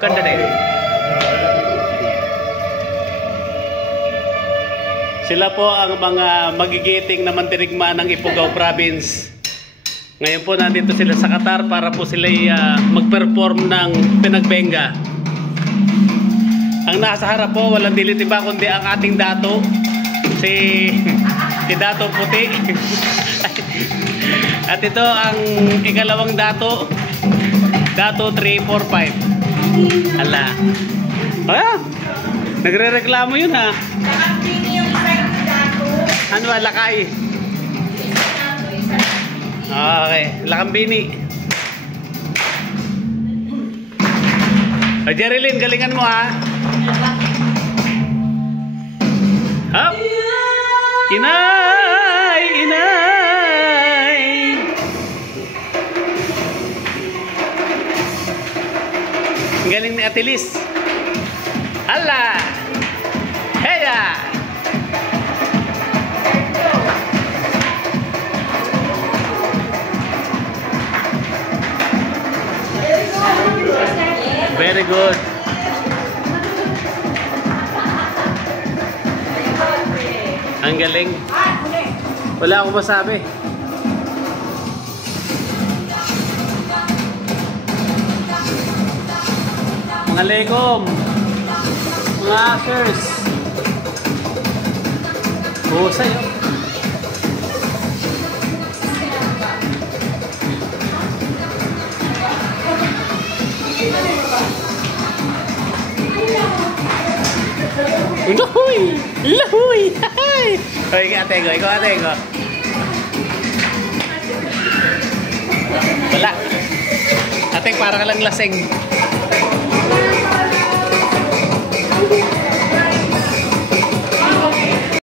Ganda din. Sila po ang mga magigiting na mandirigma ng Ifugao Province. Ngayon po nandito sila sa Qatar para po sila mag-perform ng pinagbenga. Ang nasa harap po, walang dilit iba kundi ang ating dato, si Dato Puti. At ito ang ikalawang dato, Dato 345. Ala. Ah, nagre-reklamo yun ha. Nakapini yung isang dato. Ano ba, lakay? Okay, lakambini. O Jerilyn, galingan mo ha. Hop. Inay, inay. Galing ni Ate Liz. Hala. Heya. Very good. Ang galing. Wala akong masabi. Mga legom, mga ushers. Husay oh. Lahuy! Lahuy! Hoy, ate ko, ikaw ate ko. Wala. Ate, para ka lang lasing.